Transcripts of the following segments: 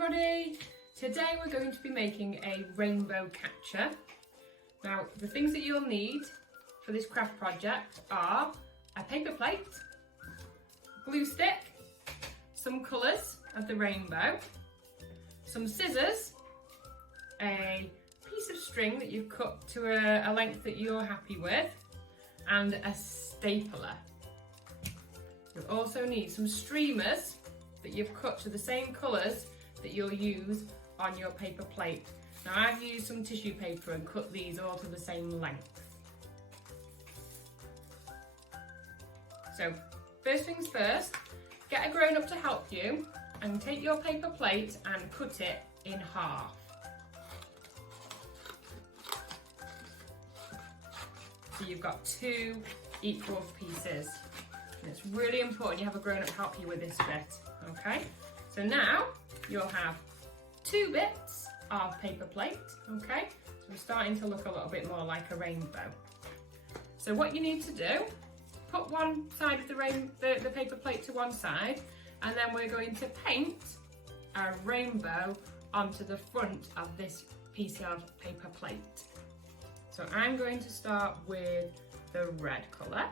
everybody! Today we're going to be making a rainbow catcher. Now the things that you'll need for this craft project are a paper plate, glue stick, some colours of the rainbow, some scissors, a piece of string that you've cut to a length that you're happy with, and a stapler. You'll also need some streamers that you've cut to the same colours that you'll use on your paper plate. Now I've used some tissue paper and cut these all to the same length. So first things first, get a grown-up to help you and take your paper plate and cut it in half. So you've got two equal pieces. And it's really important you have a grown-up to help you with this bit, okay? So now you'll have two bits of paper plate, okay? So we're starting to look a little bit more like a rainbow. So what you need to do, put one side of the paper plate to one side, and then we're going to paint a rainbow onto the front of this piece of paper plate. So I'm going to start with the red colour,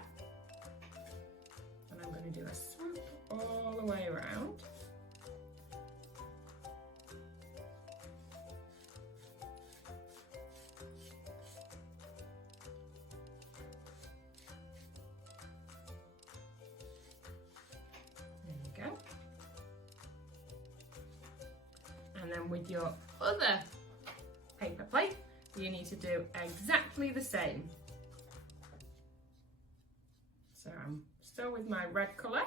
and I'm going to do a swoop all the way around. Go. And then with your other paper plate, you need to do exactly the same. So I'm still with my red colour.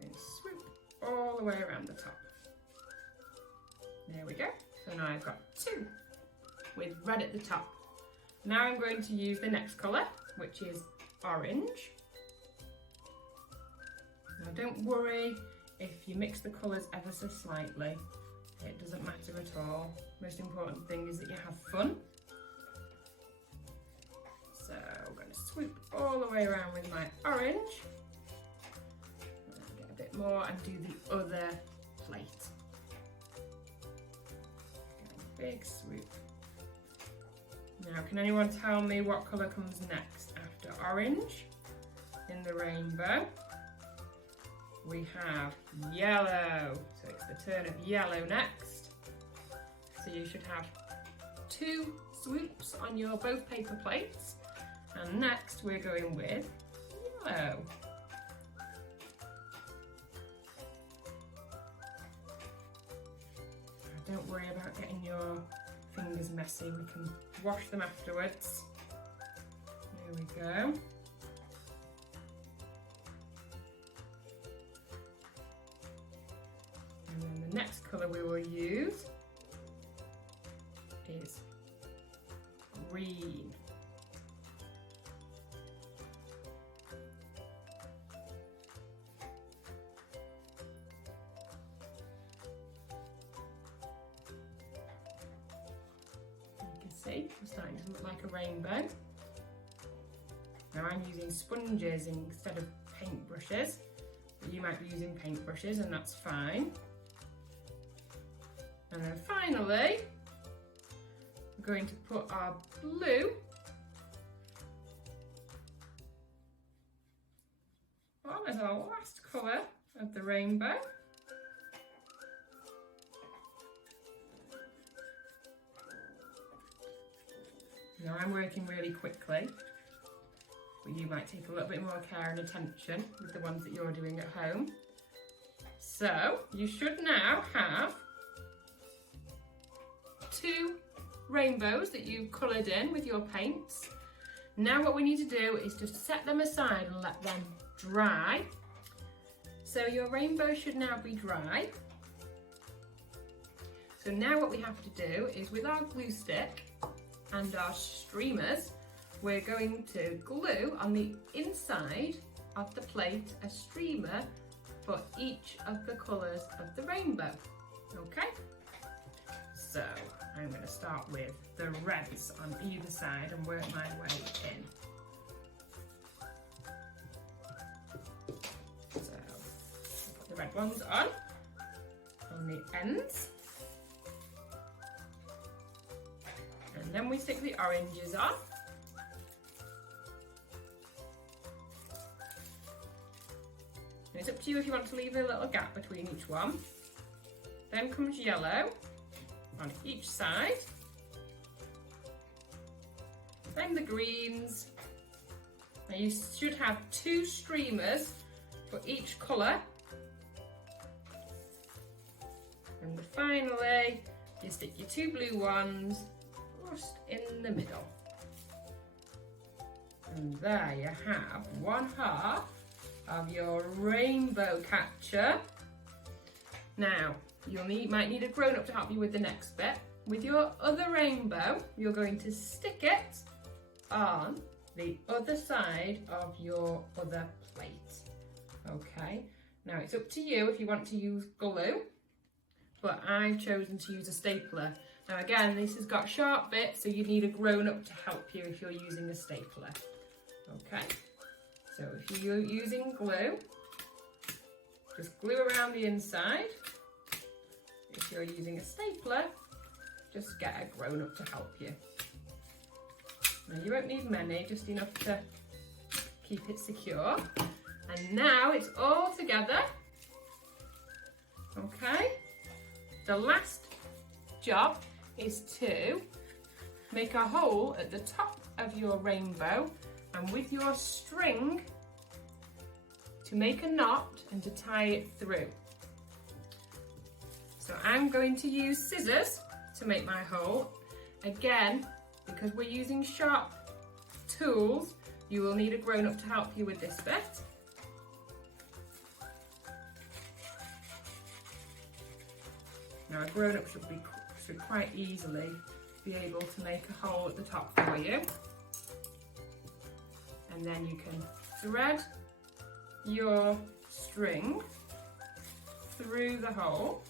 And swoop all the way around the top. There we go. So now I've got two with red at the top. Now I'm going to use the next colour, which is orange. Now don't worry if you mix the colours ever so slightly, it doesn't matter at all. Most important thing is that you have fun. So I'm going to swoop all the way around with my orange. Get a bit more and do the other plate. Get a big swoop. Now can anyone tell me what colour comes next after orange in the rainbow? We have yellow, so it's the turn of yellow next. So you should have two swoops on your both paper plates, and next we're going with yellow. Don't worry about getting your fingers messy, we can wash them afterwards. There we go. And then the next colour we will use is green. You can see it's starting to look like a rainbow. Now I'm using sponges instead of paintbrushes, but you might be using paintbrushes and that's fine. And then finally, we're going to put our blue on as our last colour of the rainbow. Now I'm working really quickly, but you might take a little bit more care and attention with the ones that you're doing at home. So you should now have two rainbows that you've coloured in with your paints. Now what we need to do is just set them aside and let them dry. So your rainbow should now be dry. So now what we have to do is with our glue stick and our streamers, we're going to glue on the inside of the plate a streamer for each of the colours of the rainbow, okay? So I'm going to start with the reds on either side and work my way in. So put the red one ones on the ends. And then we stick the oranges on. And it's up to you if you want to leave a little gap between each one. Then comes yellow on each side. Then the greens. Now you should have 2 streamers for each colour. And finally, you stick your 2 blue ones just in the middle. And there you have 1/2 of your rainbow catcher. Now, might need a grown-up to help you with the next bit. With your other rainbow, you're going to stick it on the other side of your other plate. Okay, now it's up to you if you want to use glue, but I've chosen to use a stapler. Now again, this has got sharp bits, so you need a grown-up to help you if you're using a stapler. Okay, so if you're using glue, just glue around the inside. If you're using a stapler, just get a grown-up to help you. Now you won't need many, just enough to keep it secure. And now it's all together. Okay, the last job is to make a hole at the top of your rainbow, and with your string to make a knot and to tie it through. So I'm going to use scissors to make my hole. Again, because we're using sharp tools, you will need a grown-up to help you with this bit. Now a grown-up should quite easily be able to make a hole at the top for you. And then you can thread your string through the hole.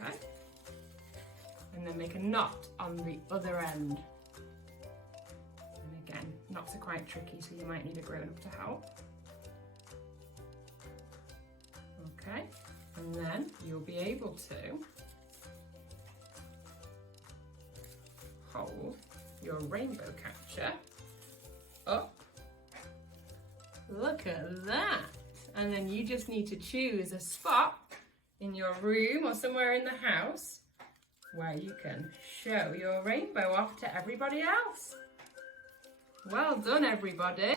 Okay, and then make a knot on the other end. And again, knots are quite tricky, so you might need a grown-up to help. Okay, and then you'll be able to hold your rainbow catcher up. Look at that! And then you just need to choose a spot in your room or somewhere in the house where you can show your rainbow off to everybody else. Well done, everybody.